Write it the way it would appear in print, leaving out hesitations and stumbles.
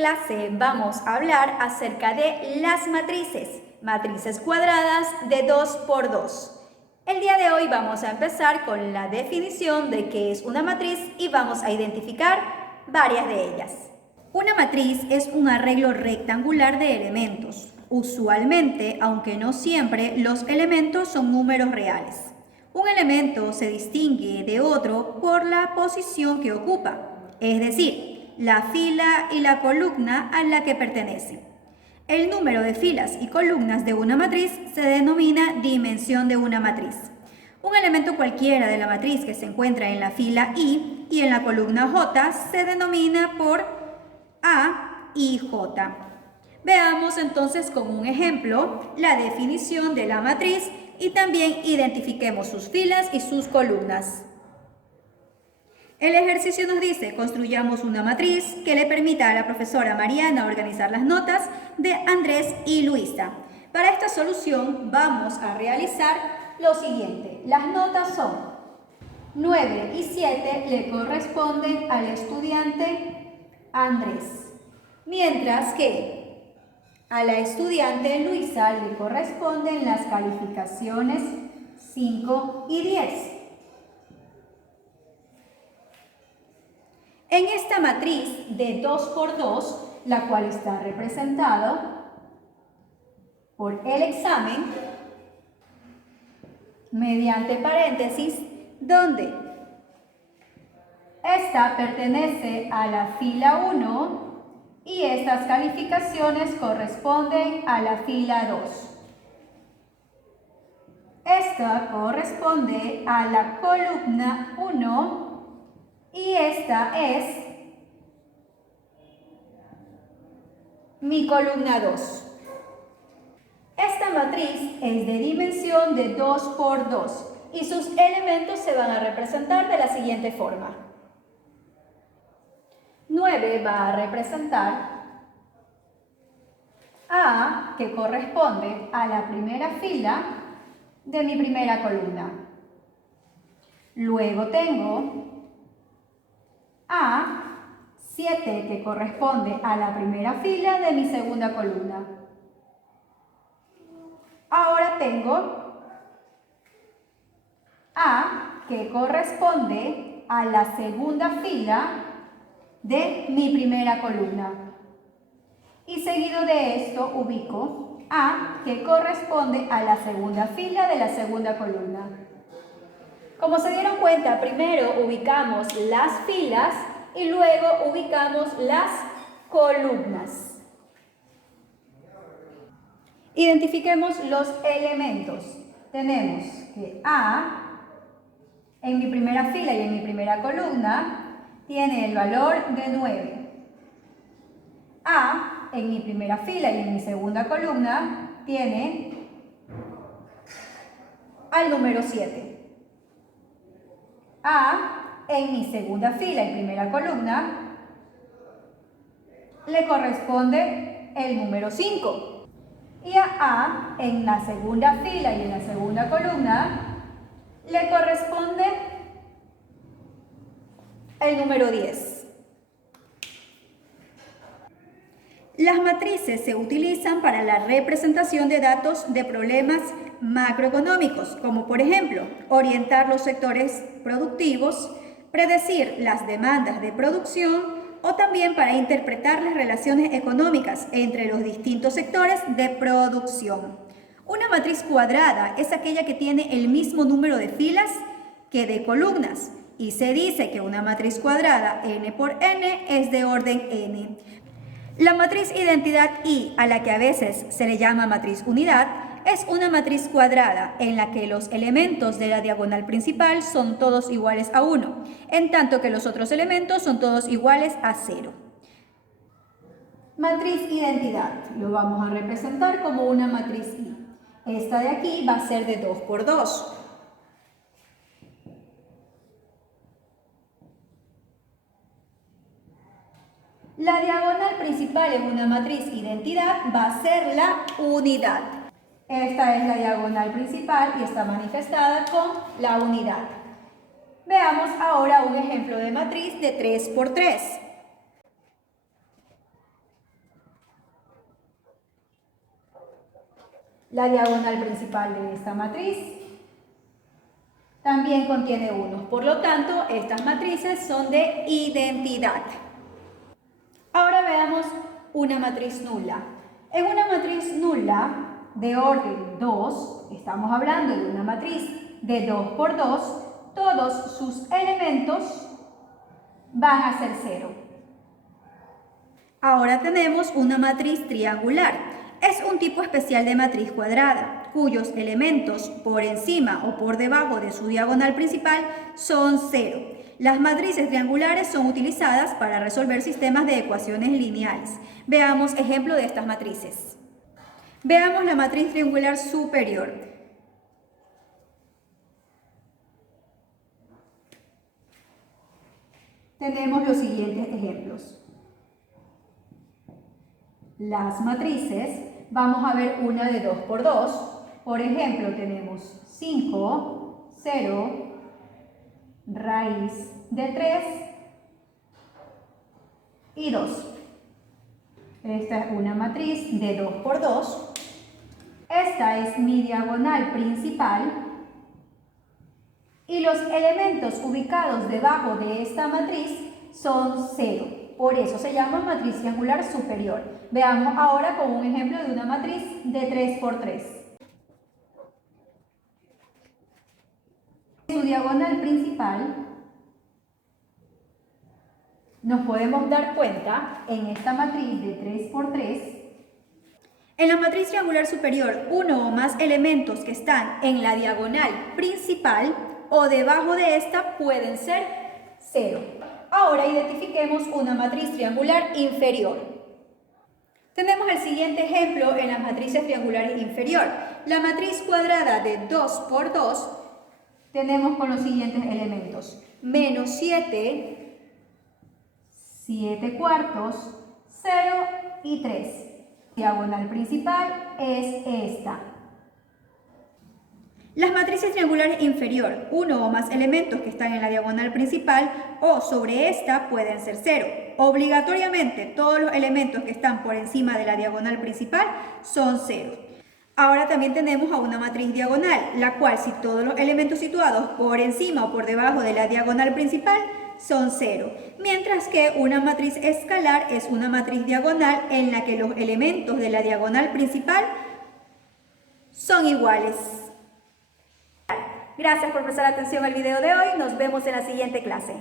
clase vamos a hablar acerca de las matrices cuadradas de 2 por 2. El día de hoy vamos a empezar con la definición de qué es una matriz y vamos a identificar varias de ellas. Una matriz es un arreglo rectangular de elementos. Usualmente, aunque no siempre, los elementos son números reales. Un elemento se distingue de otro por la posición que ocupa, es decir, la fila y la columna a la que pertenece. El número de filas y columnas de una matriz se denomina dimensión de una matriz. Un elemento cualquiera de la matriz que se encuentra en la fila I y en la columna J se denomina por A y J. Veamos entonces con un ejemplo la definición de la matriz y también identifiquemos sus filas y sus columnas. El ejercicio nos dice, construyamos una matriz que le permita a la profesora Mariana organizar las notas de Andrés y Luisa. Para esta solución vamos a realizar lo siguiente. Las notas son 9 y 7 le corresponden al estudiante Andrés, mientras que a la estudiante Luisa le corresponden las calificaciones 5 y 10. En esta matriz de 2 por 2, la cual está representada por el examen, mediante paréntesis, donde esta pertenece a la fila 1 y estas calificaciones corresponden a la fila 2. Esta corresponde a la columna 1 y esta es mi columna 2. Esta matriz es de dimensión de 2 por 2 y sus elementos se van a representar de la siguiente forma. 9 va a representar A, que corresponde a la primera fila de mi primera columna. Luego tengo A7, que corresponde a la primera fila de mi segunda columna. Ahora tengo A, que corresponde a la segunda fila de mi primera columna. Y seguido de esto ubico A, que corresponde a la segunda fila de la segunda columna. Como se dieron cuenta, primero ubicamos las filas y luego ubicamos las columnas. Identifiquemos los elementos. Tenemos que A, en mi primera fila y en mi primera columna, tiene el valor de 9. A, en mi primera fila y en mi segunda columna, tiene al número 7. A, en mi segunda fila y primera columna, le corresponde el número 5. Y a A, en la segunda fila y en la segunda columna, le corresponde el número 10. Las matrices se utilizan para la representación de datos de problemas macroeconómicos, como por ejemplo, orientar los sectores productivos, predecir las demandas de producción o también para interpretar las relaciones económicas entre los distintos sectores de producción. Una matriz cuadrada es aquella que tiene el mismo número de filas que de columnas y se dice que una matriz cuadrada n por n es de orden n. La matriz identidad I, a la que a veces se le llama matriz unidad, es una matriz cuadrada en la que los elementos de la diagonal principal son todos iguales a 1, en tanto que los otros elementos son todos iguales a 0. Matriz identidad, lo vamos a representar como una matriz I. Esta de aquí va a ser de 2 por 2. La diagonal principal en una matriz identidad va a ser la unidad. Esta es la diagonal principal y está manifestada con la unidad. Veamos ahora un ejemplo de matriz de 3 por 3. La diagonal principal de esta matriz también contiene 1. Por lo tanto, estas matrices son de identidad. Ahora veamos una matriz nula. En una matriz nula de orden 2, estamos hablando de una matriz de 2 por 2, todos sus elementos van a ser 0. Ahora tenemos una matriz triangular. Es un tipo especial de matriz cuadrada, cuyos elementos por encima o por debajo de su diagonal principal son 0. Las matrices triangulares son utilizadas para resolver sistemas de ecuaciones lineales. Veamos ejemplo de estas matrices. Veamos la matriz triangular superior. Tenemos los siguientes ejemplos. Las matrices, vamos a ver una de 2 por 2. Por ejemplo, tenemos 5, 0, raíz de 3 y 2. Esta es una matriz de 2 por 2. Esta es mi diagonal principal. Y los elementos ubicados debajo de esta matriz son 0. Por eso se llama matriz triangular superior. Veamos ahora con un ejemplo de una matriz de 3 por 3. Su diagonal principal, nos podemos dar cuenta en esta matriz de 3 por 3. En la matriz triangular superior, uno o más elementos que están en la diagonal principal o debajo de esta pueden ser 0. Ahora identifiquemos una matriz triangular inferior. Tenemos el siguiente ejemplo en las matrices triangulares inferior. La matriz cuadrada de 2 por 2 tenemos con los siguientes elementos. Menos 7, 7 cuartos, 0 y 3. Diagonal principal es esta. Las matrices triangulares inferior, uno o más elementos que están en la diagonal principal o sobre esta pueden ser 0. Obligatoriamente todos los elementos que están por encima de la diagonal principal son 0. Ahora también tenemos a una matriz diagonal, la cual si todos los elementos situados por encima o por debajo de la diagonal principal son 0. Mientras que una matriz escalar es una matriz diagonal en la que los elementos de la diagonal principal son iguales. Gracias por prestar atención al video de hoy. Nos vemos en la siguiente clase.